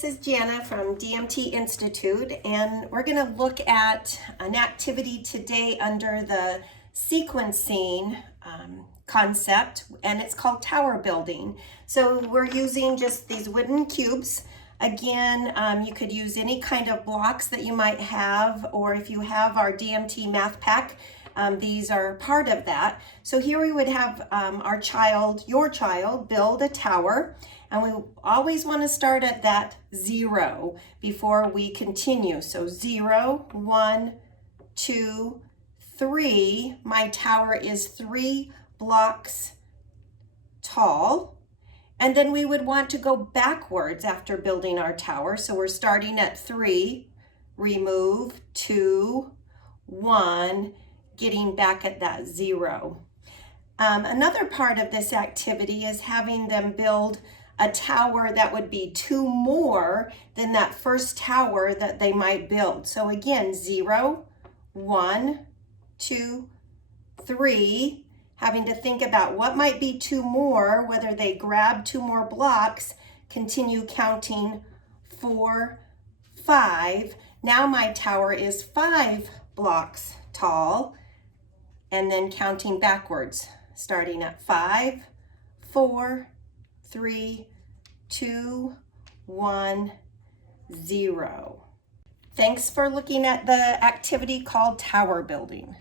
this is Jana from DMT Institute, and we're going to look at an activity today under the sequencing concept, and it's called tower building. So we're using just these wooden cubes. Again, you could use any kind of blocks that you might have, or if you have our DMT math pack, these are part of that. So here we would have your child, build a tower, and we always want to start at that 0 before we continue. So 0, 1, 2, 3. My tower is 3 blocks tall. And then we would want to go backwards after building our tower. So we're starting at 3, remove 2, 1, getting back at that 0. Another part of this activity is having them build a tower that would be 2 more than that first tower that they might build. So again, 0, 1, 2, 3, having to think about what might be 2 more, whether they grab 2 more blocks, continue counting 4, 5. Now my tower is 5 blocks tall, and then counting backwards, starting at 5, 4, 3, 2, 1, 0. Thanks for looking at the activity called tower building.